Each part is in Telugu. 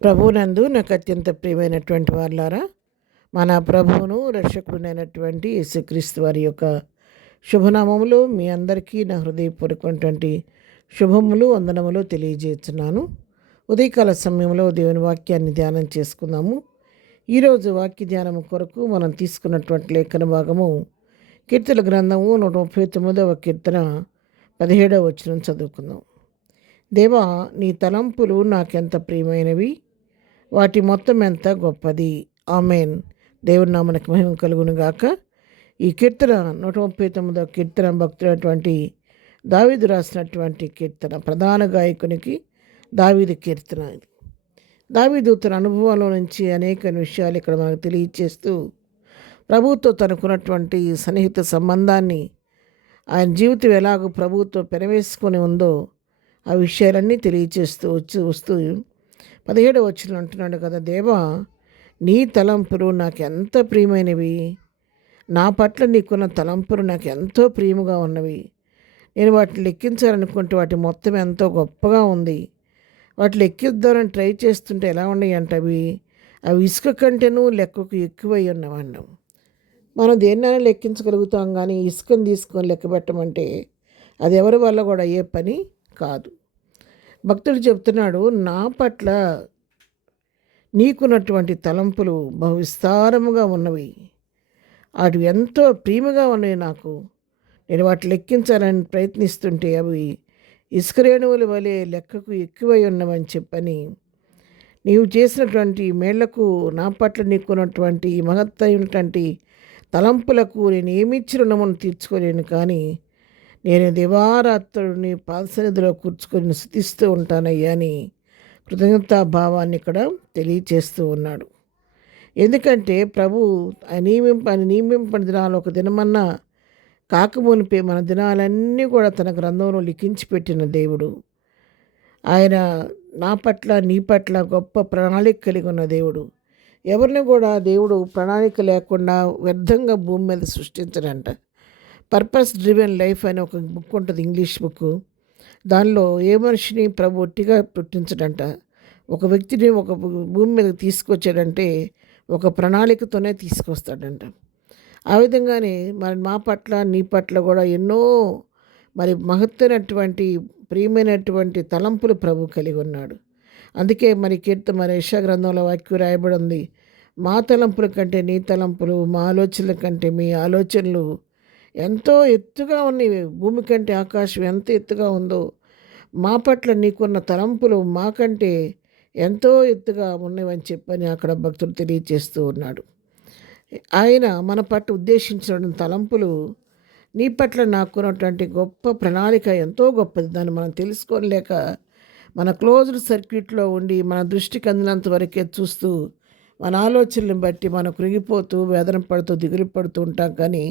ప్రభువునందు నాకు అత్యంత ప్రియమైనటువంటి వారులారా, మన ప్రభువును రక్షకుడునైనటువంటి యేసుక్రీస్తు వారి యొక్క శుభనామములు మీ అందరికీ నా హృదయపూర్వకమైనటువంటి శుభములు వందనములు తెలియజేస్తున్నాను. ఉదయకాల సమయంలో దేవుని వాక్యాన్ని ధ్యానం చేసుకుందాము. ఈరోజు వాక్య ధ్యానం కొరకు మనం తీసుకున్నటువంటి లేఖన భాగము కీర్తన గ్రంథము 139వ కీర్తన 17వ వచనం చదువుకుందాం. దేవా, నీ తలంపులు నాకెంత ప్రియమైనవి, వాటి మొత్తం ఎంత గొప్పది. ఆమెన్. దేవుని నామనికి మహిమ కలుగును గాక. ఈ కీర్తన 139వ కీర్తన భక్తుడైనటువంటి దావీదు రాసినటువంటి కీర్తన, ప్రధాన గాయకునికి దావీదు కీర్తన. దావీదు తన అనుభవంలో నుంచి అనేక విషయాలు ఇక్కడ మనకు తెలియచేస్తూ ప్రభువుతో తనకున్నటువంటి సన్నిహిత సంబంధాన్ని, ఆయన జీవితం ఎలాగో ప్రభువుతో పెనవేసుకొని ఉందో ఆ విషయాలన్నీ తెలియచేస్తూ వస్తూ 17వ వచనం అంటున్నాడు కదా, దేవా, నీ తలంపులు నాకు ఎంత ప్రియమైనవి, నా పట్ల నీకున్న తలంపులు నాకు ఎంతో ప్రియముగా ఉన్నవి. నేను వాటిని లెక్కించాలనుకుంటే వాటి మొత్తం ఎంతో గొప్పగా ఉంది. వాటిని లెక్కిద్దామని ట్రై చేస్తుంటే ఎలా ఉన్నాయి అంటే అవి ఇసుక కంటేనూ లెక్కకు ఎక్కువై ఉన్నవన్నాం. మనం దేన్నైనా లెక్కించగలుగుతాం, కానీ ఇసుకను తీసుకొని లెక్క పెట్టమంటే అది ఎవరి వల్ల కూడా అయ్యే పని కాదు. భక్తుడు చెప్తున్నాడు, నా పట్ల నీకున్నటువంటి తలంపులు బహు విస్తారముగా ఉన్నవి, వాటి ఎంతో ప్రియముగా ఉన్నవి నాకు. నేను వాటిని లెక్కించాలని ప్రయత్నిస్తుంటే అవి ఇసుక రేణువుల వలె లెక్కకు ఎక్కువై ఉన్నవని చెప్పని, నీవు చేసినటువంటి మేళ్లకు, నా పట్ల నీకున్నటువంటి మహత్తైనటువంటి తలంపులకు నేను ఏమిచ్చి రుణమును తీర్చుకోలేను. కానీ నేను దివారాత్రుడు నీ పాదసన్నిధిలో కూర్చుకొని స్తుతిస్తూ ఉంటానయ్యా అని కృతజ్ఞతాభావాన్ని ఇక్కడ తెలియచేస్తూ ఉన్నాడు. ఎందుకంటే ప్రభు నియమింపని దినాలు ఒక దినమన్నా కాకమునిపే మన దినాలన్నీ కూడా తన గ్రంథంలో లిఖించి పెట్టిన దేవుడు. ఆయన నా పట్ల నీ పట్ల గొప్ప ప్రణాళిక కలిగి ఉన్న దేవుడు. ఎవరిని కూడా దేవుడు ప్రణాళిక లేకుండా వ్యర్థంగా భూమి మీద సృష్టించడంట. పర్పస్ డ్రివెన్ లైఫ్ అనే ఒక బుక్ ఉంటుంది, ఇంగ్లీష్ బుక్. దానిలో ఏ మనిషిని ప్రభు ఒట్టిగా పుట్టించడంట. ఒక వ్యక్తిని ఒక భూమి మీద తీసుకొచ్చాడంటే ఒక ప్రణాళికతోనే తీసుకొస్తాడంట. ఆ విధంగానే మరి మా పట్ల నీ పట్ల కూడా ఎన్నో మహత్తైనటువంటి ప్రియమైనటువంటి తలంపులు ప్రభు కలిగి ఉన్నాడు. అందుకే మరి యెషయా గ్రంథంలో వాక్యం రాయబడి ఉంది, మా తలంపుల కంటే నీ తలంపులు, మా ఆలోచనల కంటే మీ ఆలోచనలు ఎంతో ఎత్తుగా ఉన్నవి. భూమి కంటే ఆకాశం ఎంత ఎత్తుగా ఉందో మా పట్ల నీకున్న తలంపులు మాకంటే ఎంతో ఎత్తుగా ఉన్నవని చెప్పని అక్కడ భక్తుడు తెలియజేస్తూ ఉన్నాడు. ఆయన మన పట్ల ఉద్దేశించిన తలంపులు, నీ పట్ల నాకున్నటువంటి గొప్ప ప్రణాళిక ఎంతో గొప్పది. దాన్ని మనం తెలుసుకోలేక మన క్లోజ్డ్ సర్క్యూట్లో ఉండి మన దృష్టికి అందినంత వరకే చూస్తూ మన ఆలోచనలను బట్టి మనం కృంగిపోతూ వేదన పడుతూ దిగులు పడుతూ ఉంటాం. కానీ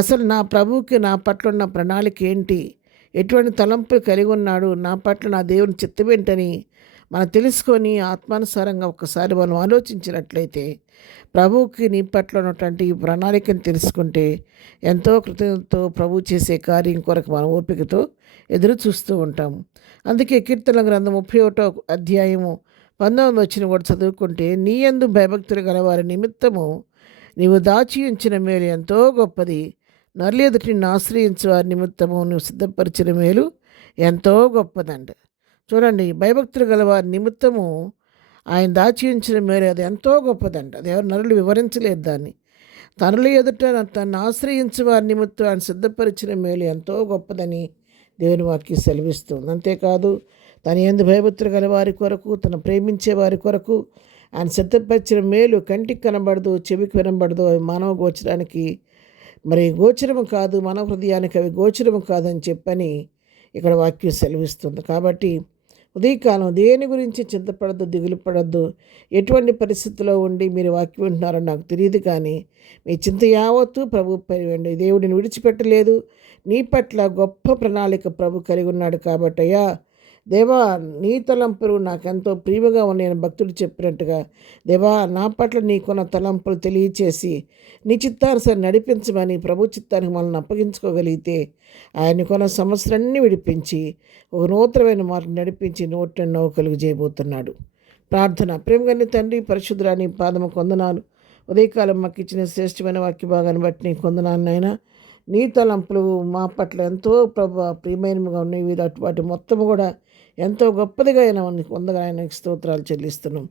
అసలు నా ప్రభువుకి నా పట్ల ఉన్న ప్రణాళిక ఏంటి, ఎటువంటి తలంపులు కలిగి ఉన్నాడు, నా పట్ల నా దేవుని చిత్తమేంటని మనం తెలుసుకొని ఆత్మానుసారంగా ఒక్కసారి మనం ఆలోచించినట్లయితే ప్రభువుకి నీ పట్ల ఉన్నటువంటి ఈ ప్రణాళికను తెలుసుకుంటే ఎంతో కృతజ్ఞతతో ప్రభు చేసే కార్యం కొరకు మనం ఓపికతో ఎదురు చూస్తూ ఉంటాము. అందుకే కీర్తన గ్రంథం 31వ అధ్యాయము 19వ వచనం కూడా చదువుకుంటే, నీ యందు భయభక్తులు గలవారి నిమిత్తము నీవు దాచి ఉంచిన మేలు ఎంతో గొప్పది, నరుల ఎదుట నిన్ను ఆశ్రయించే వారి నిమిత్తము నువ్వు సిద్ధపరిచిన మేలు ఎంతో గొప్పదంట. చూడండి, భయభక్తులు గలవారి నిమిత్తము ఆయన దాచి ఉంచిన మేలు అది ఎంతో గొప్పదంట. అది ఎవరు నరులు వివరించలేదు దాన్ని. తనల ఎదుట తను ఆశ్రయించే వారి నిమిత్తం ఆయన సిద్ధపరిచిన మేలు ఎంతో గొప్పదని దేవుని వాక్యం సెలవిస్తుంది. అంతేకాదు, తన యందు భయభక్తులు గల వారి కొరకు, తను ప్రేమించే వారి కొరకు ఆయన సిద్ధపరిచిన మేలు కంటికి కనబడదు, చెవికి వినబడదు. అవి మానవ గోచరానికి గోచరము కాదు, మానవ హృదయానికి అవి గోచరము కాదని చెప్పని ఇక్కడ వాక్యం సెలవిస్తుంది. కాబట్టి ఉదయకాలం దేని గురించి చింతపడద్దు, దిగులు పడద్దు. ఎటువంటి పరిస్థితిలో ఉండి మీరు వాక్యం వింటున్నారో నాకు తెలియదు, కానీ మీ చింత యావత్తు ప్రభు పైన. దేవుడిని విడిచిపెట్టలేదు. నీ పట్ల గొప్ప ప్రణాళిక ప్రభు కలిగి ఉన్నాడు. కాబట్టి అయ్యా దేవా, నీ తలంపులు నాకెంతో ప్రియముగా ఉన్నాయని భక్తుడు చెప్పినట్టుగా, దేవా, నా పట్ల నీకున్న తలంపులు తెలియచేసి నీ చిత్తానుసారి నడిపించమని ప్రభు చిత్తానికి మనల్ని అప్పగించుకోగలిగితే ఆయనకున్న సమస్యలన్నీ విడిపించి ఒక నూతనమైన మార్గం నడిపించి నోటి నవ్వు కలుగు చేయబోతున్నాడు. ప్రార్థన. ప్రేమగని తండ్రి, పరిశుద్ధురాని పాదము కొందనాలు. ఉదయకాలం మాకు ఇచ్చిన శ్రేష్టమైన వాక్య భాగాన్ని బట్టి నీకు కొందనాలు నాయన. నీ తలంపులు మా పట్ల ఎంతో ప్రియమైనవిగా ఉన్నాయి. వాటి మొత్తము కూడా ఎంతో గొప్పదిగా అయినా పొందగా ఆయనకి స్తోత్రాలు చెల్లిస్తున్నాం.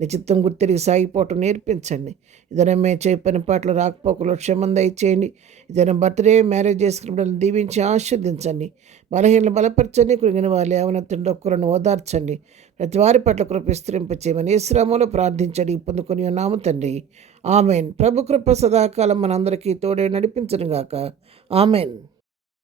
నీ చిత్తం గుర్తిరిగి సాగిపోవటం నేర్పించండి. ఏదైనా మేము చేయ పని పాటలు రాకపోకలు క్షమం దయచేయండి. ఏదైనా బర్త్డే మ్యారేజ్ చేసుకున్న దీవించి ఆశీర్దించండి. బలహీనలు బలపరచండి. కృంగిన వాళ్ళు ఏమనెత్తండి ఒక్కరిని ఓదార్చండి. ప్రతి వారి పట్ల కృప విస్తరింపచేయమని యేసునామములో ప్రార్థించండి పొందుకొని ఉన్నాము తండ్రి. ఆమెన్. ప్రభు కృప సదాకాలం మనందరికీ తోడే నడిపించును గాక. ఆమెన్.